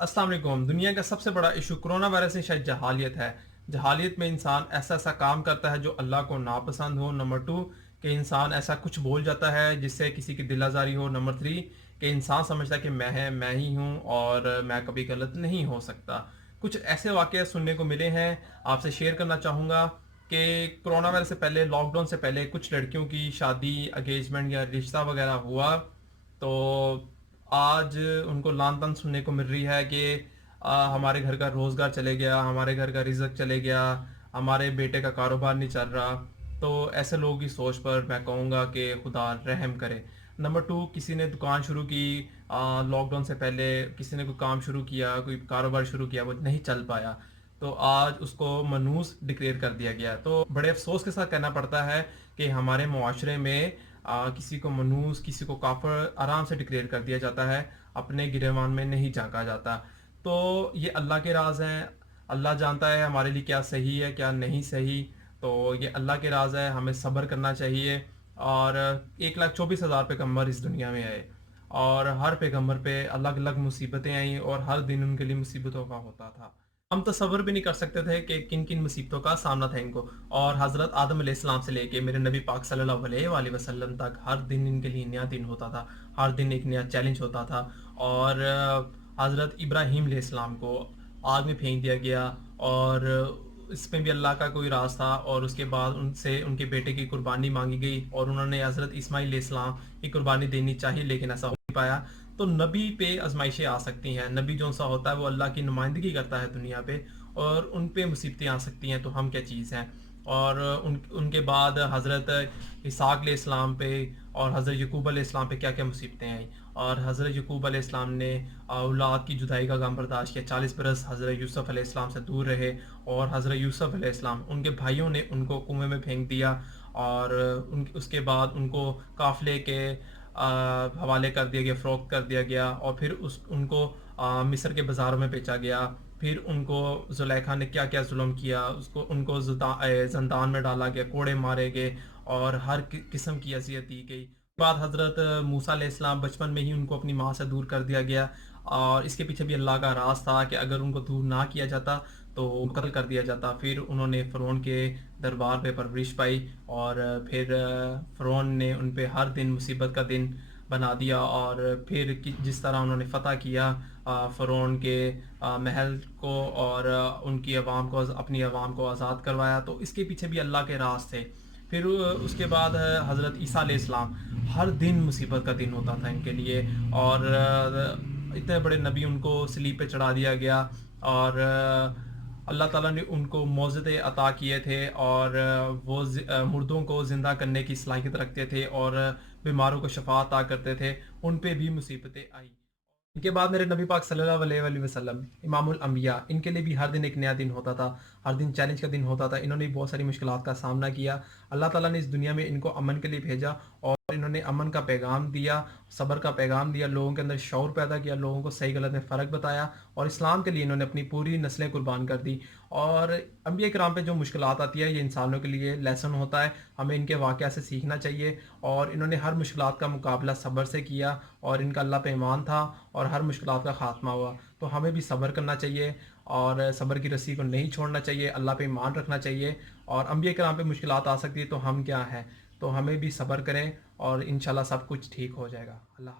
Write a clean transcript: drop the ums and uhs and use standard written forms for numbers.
अस्सलाम वालेकुम। दुनिया का सबसे बड़ा इशू कोरोना वायरस से शायद जहालियत है। जहालियत में इंसान ऐसा ऐसा काम करता है जो अल्लाह को नापसंद हो। नंबर टू, कि इंसान ऐसा कुछ बोल जाता है जिससे किसी की दिल आज़ारी हो। नंबर थ्री, कि इंसान समझता है कि मैं ही हूँ और मैं कभी गलत नहीं हो सकता। कुछ ऐसे वाक़या सुनने को मिले हैं, आपसे शेयर करना चाहूँगा कि कोरोना वायरस से पहले, लॉकडाउन से पहले कुछ लड़कियों की शादी, एंगेजमेंट या रिश्ता वगैरह हुआ, तो आज उनको लान तान सुनने को मिल रही है कि हमारे घर का रोज़गार चले गया, हमारे घर का रिज़्क चले गया, हमारे बेटे का कारोबार नहीं चल रहा। तो ऐसे लोगों की सोच पर मैं कहूँगा कि खुदा रहम करे। नंबर टू, किसी ने दुकान शुरू की लॉकडाउन से पहले, किसी ने कोई काम शुरू किया, कोई कारोबार शुरू किया, वो नहीं चल पाया, तो आज उसको मनूस डिक्लेयर कर दिया गया। तो बड़े अफसोस के साथ कहना पड़ता है कि हमारे मुआशरे में किसी को मनूस, किसी को काफिर आराम से डिक्लेयर कर दिया जाता है, अपने गिरेबान में नहीं झांका जाता। तो ये अल्लाह के राज हैं। अल्लाह जानता है हमारे लिए क्या सही है, क्या नहीं सही। तो ये अल्लाह के राज है, हमें सब्र करना चाहिए। और 1,24,000 पैगम्बर इस दुनिया में आए, और हर पैगम्बर पे अलग अलग मुसीबतें आई, और हर दिन उनके लिए मुसीबतों का होता था। हम तसव्वुर भी नहीं कर सकते थे कि किन किन मुसीबतों का सामना था इनको। और हज़रत आदम अलैहिस्सलाम से लेके मेरे नबी पाक सल्लल्लाहु अलैहि वसल्लम तक हर दिन इनके लिए नया दिन होता था, हर दिन एक नया चैलेंज होता था। और हज़रत इब्राहीम अलैहिस्सलाम को आग में फेंक दिया गया, और इसमें भी अल्लाह का कोई राज था। और उसके बाद उनसे उनके बेटे की कुर्बानी मांगी गई, और उन्होंने हज़रत इस्माइल अलैहिस्सलाम की कुर्बानी देनी चाहिए, लेकिन ऐसा हो नहीं पाया। तो नबी पे आजमाइशें आ सकती हैं। नबी जो सा होता है वो अल्लाह की नुमाइंदगी करता है दुनिया पे, और उन पे मुसीबतें आ सकती हैं, तो हम क्या चीज़ हैं। और उनके बाद हज़रत इसहाक़ अलैहिस्सलाम पे और हज़रत यकूब अलैहिस्सलाम पे क्या क्या मुसीबतें आई। और हज़रत यकूब अलैहिस्सलाम ने औलाद की जुदाई का गम बर्दाश्त किया, 40 बरस हज़रत यूसुफ़ अलैहिस्सलाम से दूर रहे। और हज़रत यूसुफ़ अलैहिस्सलाम, उनके भाइयों ने उनको कुएं में फेंक दिया, और उसके बाद उनको काफ़िले के हवाले कर दिया गया, फ़रोख्त कर दिया गया, और फिर उनको मिस्र के बाज़ारों में बेचा गया। फिर उनको ज़ुलेखा ने क्या क्या जुल्म किया, उनको ज़ंदान में डाला गया, कोड़े मारे गए, और हर किस्म की अजियत दी गई। बाद हज़रत मूसा अलैहिस्सलाम, बचपन में ही उनको अपनी माँ से दूर कर दिया गया, और इसके पीछे भी अल्लाह का राज था कि अगर उनको दूर ना किया जाता तो उनको कत्ल कर दिया जाता। फिर उन्होंने फ़िरौन के दरबार पे परवरिश पाई, और फिर फ़िरौन ने उन पे हर दिन मुसीबत का दिन बना दिया। और फिर जिस तरह उन्होंने फ़तह किया फ़िरौन के महल को, और उनकी आवाम को, अपनी आवाम को आज़ाद करवाया, तो इसके पीछे भी अल्लाह के राज थे। फिर उसके बाद हज़रत ईसा अलैहिस्सलाम, हर दिन मुसीबत का दिन होता था इनके लिए। और इतने बड़े नबी, उनको सलीब पे चढ़ा दिया गया, और अल्लाह ताला ने उनको मौज़ज़े अता किए थे, और वो मुर्दों को ज़िंदा करने की सलाहियत रखते थे, और बीमारों को शफा अता करते थे। उन पे भी मुसीबतें आई। इनके बाद मेरे नबी पाक सल्लल्लाहु अलैहि वसल्लम, इमामुल अंबिया, इनके लिए भी हर दिन एक नया दिन होता था, हर दिन चैलेंज का दिन होता था। इन्होंने भी बहुत सारी मुश्किलात का सामना किया। अल्लाह ताला ने इस दुनिया में इनको अमन के लिए भेजा, और इन्होंने अमन का पैगाम दिया, सब्र का पैगाम दिया, लोगों के अंदर शऊर पैदा किया, लोगों को सही गलत में फ़र्क बताया, और इस्लाम के लिए इन्होंने अपनी पूरी नस्लें कुर्बान कर दी। और अंबिया किराम पे जो मुश्किलात आती है, ये इंसानों के लिए लेसन होता है, हमें इनके वाक़या से सीखना चाहिए। और इन्होंने हर मुश्किलात का मुकाबला सब्र से किया, और इनका अल्लाह पे ईमान था, और हर मुश्किलात का ख़ात्मा हुआ। तो हमें भी सब्र करना चाहिए, और सब्र की रस्सी को नहीं छोड़ना चाहिए, अल्लाह पे ईमान रखना चाहिए। और अंबिया किराम पे मुश्किलात आ सकती है, तो हम क्या हैं, तो हमें भी सब्र करें, और इंशाल्लाह सब कुछ ठीक हो जाएगा। अल्लाह हाफ़िज़।